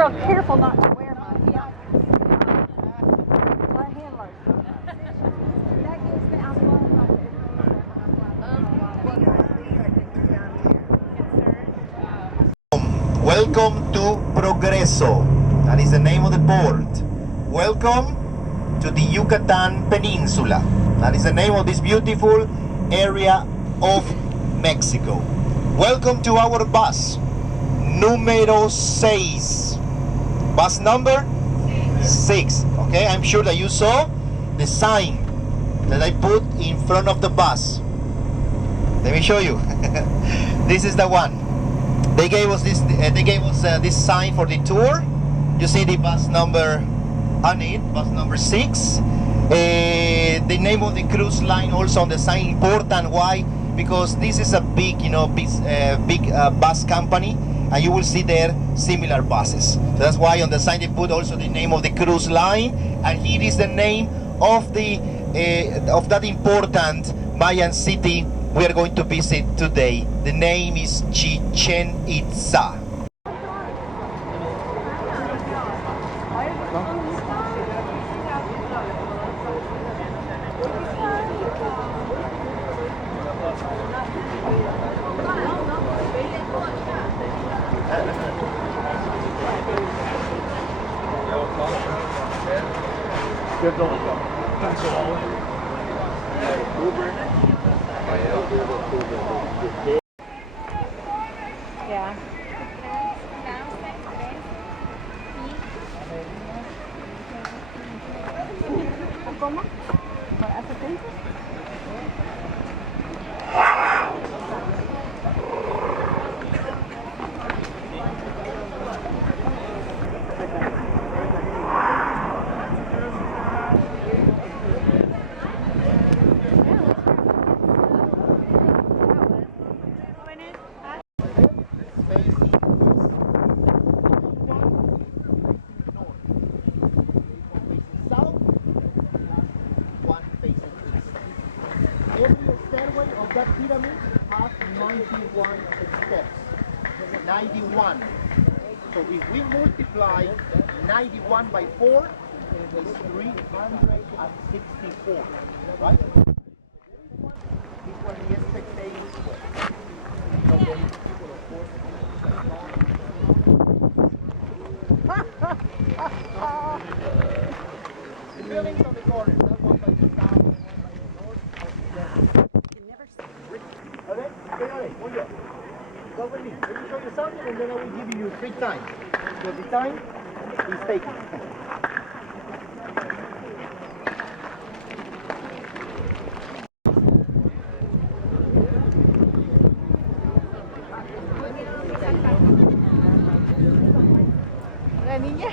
real careful not to wear my handlers. That gives me, I'm going right there. Welcome to Progreso. That is the name of the port. Welcome to the Yucatan Peninsula. That is the name of this beautiful area of Mexico. Welcome to our bus, número 6. Bus number 6. Okay, I'm sure that you saw the sign that I put in front of the bus. Let me show you. This is the one. They gave us this. This sign for the tour. You see the bus number on it, bus number 6. The name of the cruise line also on the sign. Important. Why? Because this is a big, big bus company, and you will see there similar buses. So that's why on the sign they put also the name of the cruise line, and here is the name of the of that important Mayan city we are going to visit today. The name is Chichen Itza. Yeah. ¿Cómo? ¿Hace tiempo? Every stairway of that pyramid has 91 steps. 91. So if we multiply 91 by 4, it's 364. Right? This one yesterday. The buildings on the corner. That one by the south. Okay, muy bien. Go with me. Let me show you something and then I will give you free time. Because the time is taken. La niña.